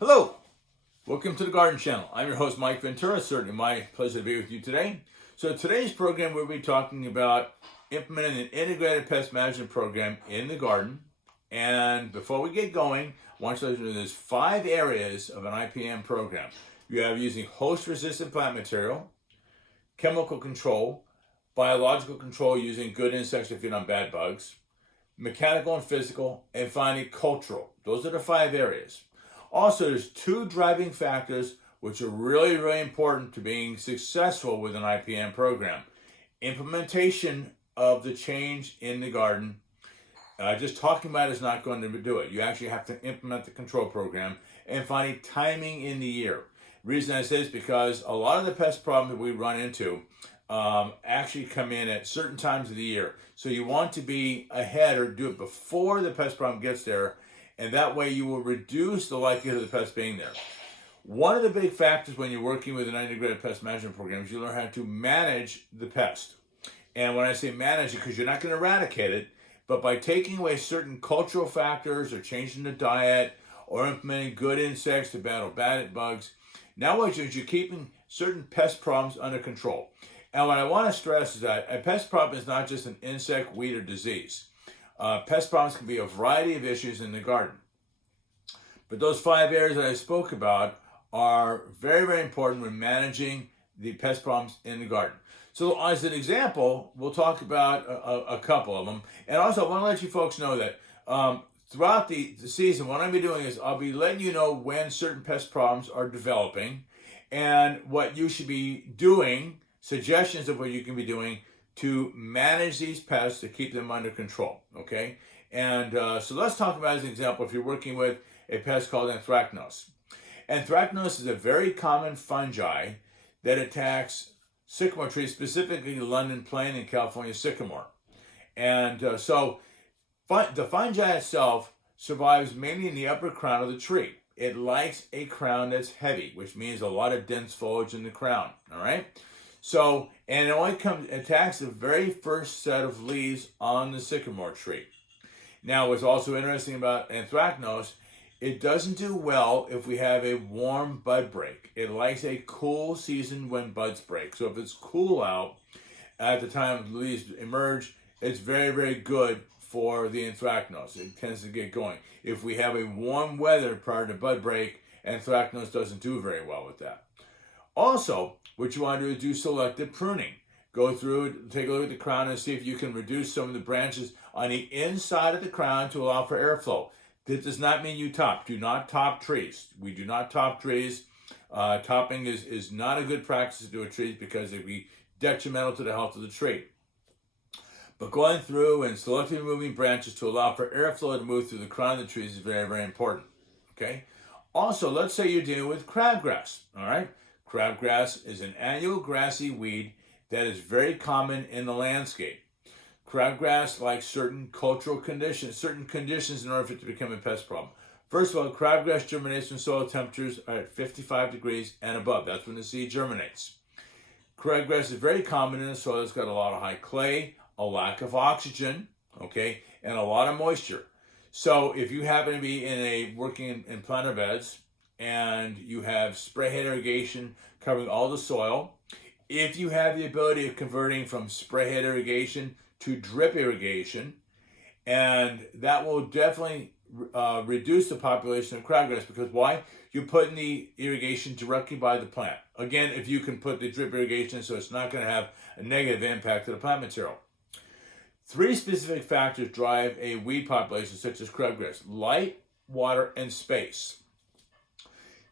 Hello, welcome to the Garden Channel. I'm your host, Mike Ventura. Certainly my pleasure to be with you today. So today's program, we'll be talking about implementing an integrated pest management program in the garden. And before we get going, I want you to know there's 5 areas of an IPM program. You have using host-resistant plant material, chemical control, biological control using good insects to feed on bad bugs, mechanical and physical, and finally cultural. Those are the 5 areas. Also, there's 2 driving factors which are really, really important to being successful with an IPM program. Implementation of the change in the garden. Just talking about it is not going to do it. You actually have to implement the control program. And finally, timing in the year. The reason I say this is because a lot of the pest problems that we run into actually come in at certain times of the year. So you want to be ahead or do it before the pest problem gets there. And that way you will reduce the likelihood of the pest being there. One of the big factors when you're working with an integrated pest management program is you learn how to manage the pest. And when I say manage it, because you're not going to eradicate it, but by taking away certain cultural factors or changing the diet or implementing good insects to battle bad bugs, now what you're keeping certain pest problems under control. And what I want to stress is that a pest problem is not just an insect, weed, or disease. Pest problems can be a variety of issues in the garden. But those 5 areas that I spoke about are very, very important when managing the pest problems in the garden. So as an example, we'll talk about a couple of them. And also, I want to let you folks know that throughout the season, what I'll be doing is I'll be letting you know when certain pest problems are developing and what you should be doing, suggestions of what you can be doing to manage these pests to keep them under control, okay? And so let's talk about, as an example, if you're working with a pest called anthracnose. Anthracnose is a very common fungi that attacks sycamore trees, specifically London plane and California sycamore. And so the fungi itself survives mainly in the upper crown of the tree. It likes a crown that's heavy, which means a lot of dense foliage in the crown, all right? So, and it only attacks the very first set of leaves on the sycamore tree. Now, what's also interesting about anthracnose, it doesn't do well if we have a warm bud break. It likes a cool season when buds break. So if it's cool out at the time the leaves emerge, it's very, very good for the anthracnose. It tends to get going. If we have a warm weather prior to bud break, anthracnose doesn't do very well with that. Also, what you want to do is do selective pruning. Go through, take a look at the crown and see if you can reduce some of the branches on the inside of the crown to allow for airflow. This does not mean you top. Do not top trees. We do not top trees. Topping is not a good practice to do with trees because it would be detrimental to the health of the tree. But going through and selectively removing branches to allow for airflow to move through the crown of the trees is very, very important. Okay. Also, let's say you're dealing with crabgrass. All right. Crabgrass is an annual grassy weed that is very common in the landscape. Crabgrass likes certain cultural conditions, in order for it to become a pest problem. First of all, crabgrass germinates when soil temperatures are at 55 degrees and above. That's when the seed germinates. Crabgrass is very common in a soil that's got a lot of high clay, a lack of oxygen, okay, and a lot of moisture. So if you happen to be working in planter beds and you have spray head irrigation covering all the soil, if you have the ability of converting from spray head irrigation to drip irrigation, and that will definitely reduce the population of crabgrass, because why? You're putting the irrigation directly by the plant. Again, if you can put the drip irrigation so it's not going to have a negative impact to the plant material. 3 specific factors drive a weed population such as crabgrass: light, water, and space.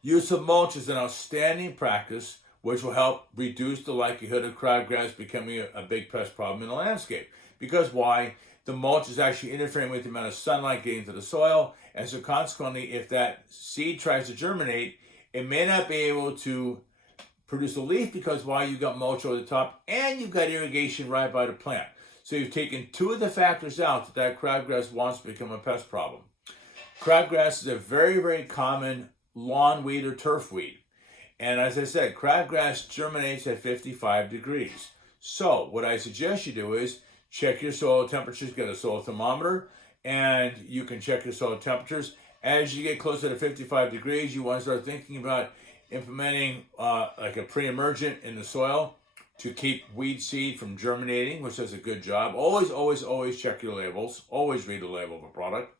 Use of mulch is an outstanding practice which will help reduce the likelihood of crabgrass becoming a big pest problem in the landscape. Because why? The mulch is actually interfering with the amount of sunlight getting to the soil, and so consequently, if that seed tries to germinate, it may not be able to produce a leaf because why? You got mulch over the top and you've got irrigation right by the plant. So you've taken 2 of the factors out that crabgrass wants to become a pest problem. Crabgrass is a very, very common lawn weed or turf weed. And as I said, crabgrass germinates at 55 degrees. So what I suggest you do is check your soil temperatures, get a soil thermometer, and you can check your soil temperatures As you get closer to 55 degrees, you want to start thinking about implementing like a pre-emergent in the soil to keep weed seed from germinating, which does a good job. Always check your labels. Always read the label of a product.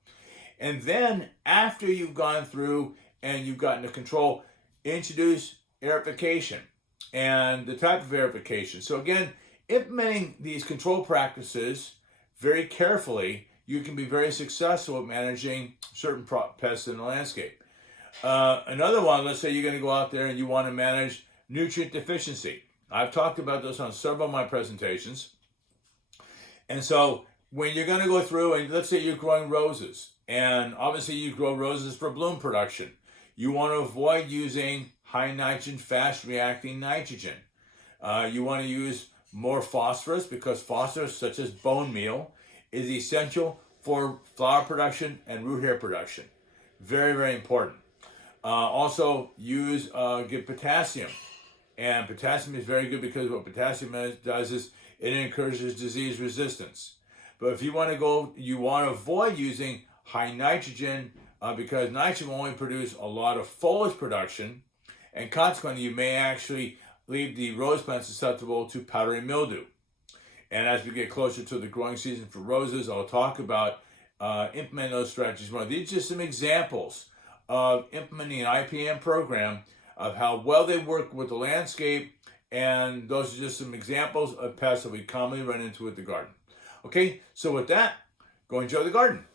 And then after you've gone through and you've gotten to control, introduce aerification and the type of aerification. So again, implementing these control practices very carefully, you can be very successful at managing certain pests in the landscape. Another one, let's say you're going to go out there and you want to manage nutrient deficiency. I've talked about this on several of my presentations. And so when you're going to go through and let's say you're growing roses, and obviously you grow roses for bloom production, you want to avoid using high nitrogen, fast reacting nitrogen. You want to use more phosphorus because phosphorus, such as bone meal, is essential for flower production and root hair production. Very important. Also give potassium. And potassium is very good because what potassium does is it encourages disease resistance. But if you want to avoid using high nitrogen because nitrogen will only produce a lot of foliage production, and consequently you may actually leave the rose plant susceptible to powdery mildew. And as we get closer to the growing season for roses, I'll talk about implementing those strategies more. These are just some examples of implementing an IPM program of how well they work with the landscape, and those are just some examples of pests that we commonly run into with the garden. Okay, so with that, go enjoy the garden.